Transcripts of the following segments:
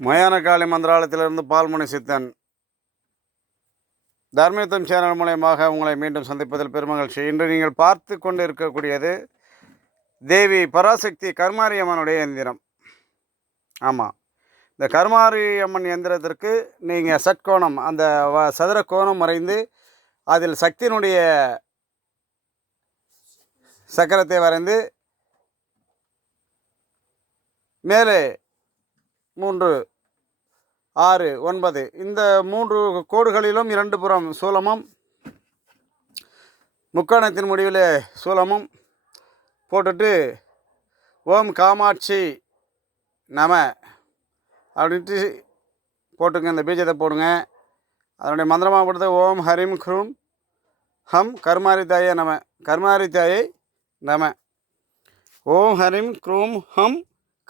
மயானகாளி மந்திராலயத்திலிருந்து பால்மணி சித்தன் தர்மயுத்தம் channel மூலயமாக உங்களை மீண்டும் சந்திப்பதில் பெருமகிழ்ச்சி. இன்று நீங்கள் பார்த்து கொண்டு இருக்கக்கூடியது தேவி பராசக்தி கர்மாரியம்மனுடைய எந்திரம். ஆமாம் இந்த கர்மாரியம்மன் எந்திரத்திற்கு நீங்கள் சட்கோணம் அந்த வ சதுர கோணம் வரைந்து அதில் சக்தியினுடைய சக்கரத்தை வரைந்து மேலே மூன்று ஆறு ஒன்பது. இந்த மூன்று கோடுகளிலும் இரண்டு புறம் சூலமும் முக்கோணத்தின் முடிவில் சூலமும் போட்டுட்டு ஓம் காமாட்சி நம அப்படின்ட்டு போட்டுங்க இந்த பீஜத்தை போடுங்க. அதனுடைய மந்திரமாக கொடுத்த ஓம் ஹரிம் க்ரூம் ஹம் கருமாரி தாயே நம கருமாரி தாயை நம. ஓம் ஹரிம் க்ரூம் ஹம்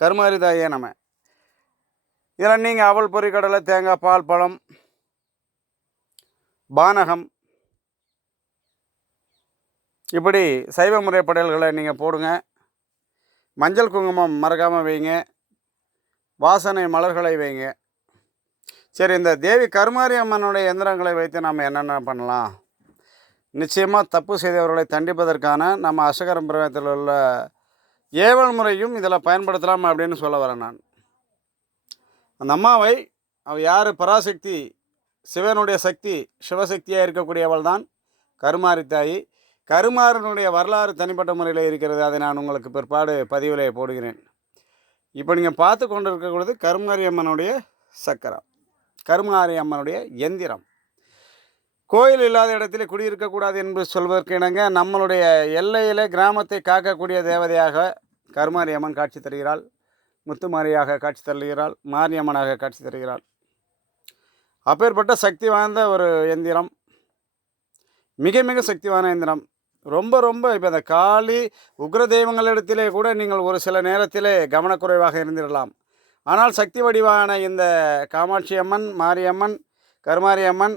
கர்மாரிதாயே நம. இதில் நீங்கள் அவல் பொறிக்கடலை தேங்காய் பால் பழம் பானகம் இப்படி சைவ முறை படையல்களை நீங்கள் போடுங்க. மஞ்சள் குங்குமம் மறக்காமல் வைங்க. வாசனை மலர்களை வைங்க. சரி இந்த தேவி கருமாரி அம்மனுடைய எந்திரங்களை வைத்து நாம் என்னென்ன பண்ணலாம்? நிச்சயமாக தப்பு செய்தவர்களை தண்டிப்பதற்கான நம்ம அசகரம் பிரகத்தில் உள்ள ஏவல் முறையும் இதில் பயன்படுத்தலாம் அப்படின்னு சொல்ல வரேன் நான். அந்த அம்மாவை அவள் யார்? பராசக்தி. சிவனுடைய சக்தி சிவசக்தியாக இருக்கக்கூடியவள் தான் கருமாரி தாயி கருமாறனுடைய வரலாறு தனிப்பட்ட முறையில் இருக்கிறது. அதை நான் உங்களுக்கு பிற்பாடு பதிவில் போடுகிறேன். இப்போ நீங்கள் பார்த்து கொண்டு இருக்கக்கூடியது கருமாரி அம்மனுடைய சக்கரம். கருமாரி அம்மனுடைய எந்திரம். கோயில் இல்லாத இடத்திலே குடியிருக்கக்கூடாது என்று சொல்வதற்கு இணங்க நம்மளுடைய எல்லையிலே கிராமத்தை காக்கக்கூடிய தேவதையாக கருமாரி அம்மன் காட்சி தருகிறாள். முத்துமாரியாக காட்சி தருகிறாள் மாரியம்மனாக காட்சி தருகிறாள். அப்பேற்பட்ட சக்தி வாய்ந்த ஒரு எந்திரம். மிக மிக சக்திவான எந்திரம். ரொம்ப ரொம்ப இப்போ இந்த காளி உக்ர தெய்வங்களிடத்திலே கூட நீங்கள் ஒரு சில நேரத்திலே கவனக்குறைவாக இருந்திடலாம் ஆனால் சக்தி வடிவான இந்த காமாட்சி அம்மன் மாரியம்மன் கருமாரியம்மன்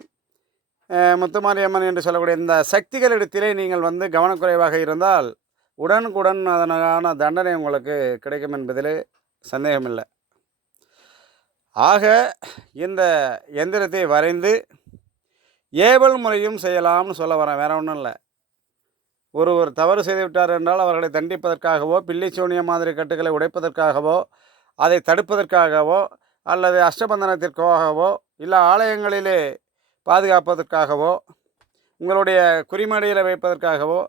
முத்துமாரியம்மன் என்று சொல்லக்கூடிய இந்த சக்திகளிடத்திலே நீங்கள் வந்து கவனக்குறைவாக இருந்தால் உடனுக்குடன் அதனான தண்டனை உங்களுக்கு கிடைக்கும் என்பதிலே சந்தேகமில்லை. ஆக இந்த எந்திரத்தை வரைந்து ஏவல் முறையும் செய்யலாம்னு சொல்ல வரேன் வேற ஒன்றும் இல்லை. ஒருவர் தவறு செய்து விட்டார் என்றால் அவர்களை தண்டிப்பதற்காகவோ பில்லி மாதிரி கட்டுகளை உடைப்பதற்காகவோ அதை தடுப்பதற்காகவோ அல்லது அஷ்டபந்தனத்திற்காகவோ இல்லை ஆலயங்களிலே பாதுகாப்பதற்காகவோ உங்களுடைய குறிமடியில் வைப்பதற்காகவோ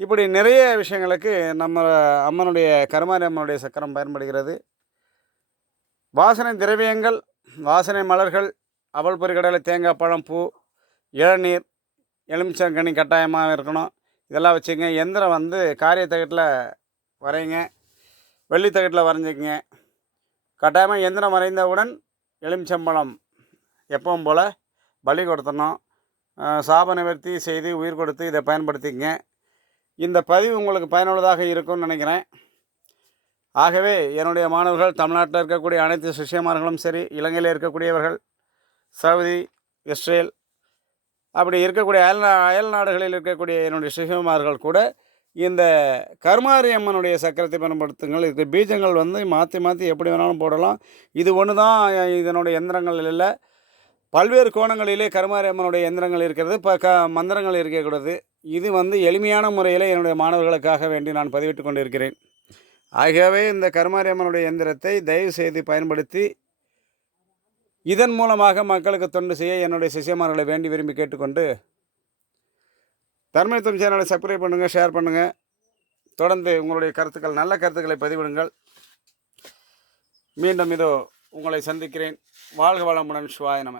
இப்படி நிறைய விஷயங்களுக்கு நம்ம அம்மனுடைய கருமாரி அம்மனுடைய சக்கரம் பயன்படுகிறது. வாசனை திரவியங்கள் வாசனை மலர்கள் அவல் பொறிக்கடையில் தேங்காய் பழம் பூ இளநீர் எலுமிச்சங்கனி கட்டாயமாக இருக்கணும். இதெல்லாம் வச்சுங்க எந்திரம் வந்து காரியத்தகட்டில் வரைங்க வெள்ளித்தகட்டில் வரைஞ்சிக்கங்க. கட்டாயமாக எந்திரம் வரைந்தவுடன் எலுமிச்சம்பழம் எப்பவும் போல் பலி கொடுத்தணும் சாப நிவர்த்தி செய்து உயிர் கொடுத்து இதை பயன்படுத்திக்கங்க. இந்த பதிவு உங்களுக்கு பயனுள்ளதாக இருக்கும்னு நினைக்கிறேன். ஆகவே என்னுடைய மாணவர்கள் தமிழ்நாட்டில் இருக்கக்கூடிய அனைத்து சிஷ்யமார்களும் சரி இலங்கையில் இருக்கக்கூடியவர்கள் சவுதி இஸ்ரேல் அப்படி இருக்கக்கூடிய அயல் அயல் நாடுகளில் இருக்கக்கூடிய என்னுடைய சிஷ்யமார்கள் கூட இந்த கருமாரி அம்மனுடைய சக்கரத்தை பயன்படுத்துங்கள். இதுக்கு பீஜங்கள் வந்து மாற்றி மாற்றி எப்படி வேணாலும் போடலாம். இது ஒன்று தான் இதனுடைய எந்திரங்கள் இல்லை. பல்வேறு கோணங்களிலே கருமாரி அம்மனுடைய எந்திரங்கள் இருக்கிறது. இப்போ க மந்திரங்கள் இருக்கக்கூடாது. இது வந்து எளிமையான முறையில் என்னுடைய மாணவர்களுக்காக வேண்டி நான் பதிவிட்டு கொண்டிருக்கிறேன். ஆகவே இந்த கருமாரி அம்மனுடைய எந்திரத்தை தயவு செய்து பயன்படுத்தி இதன் மூலமாக மக்களுக்கு தொண்டு செய்ய என்னுடைய சிசியமார்களை வேண்டி விரும்பி கேட்டுக்கொண்டு தர்மயுத்தம் சேனலை சப்ஸ்கிரைப் பண்ணுங்கள் ஷேர் பண்ணுங்கள் தொடர்ந்து உங்களுடைய கருத்துக்கள் நல்ல கருத்துக்களை பதிவிடுங்கள். மீண்டும் இதோ உங்களை சந்திக்கிறேன். வாழ்க வளமுடன் சிவாய நம.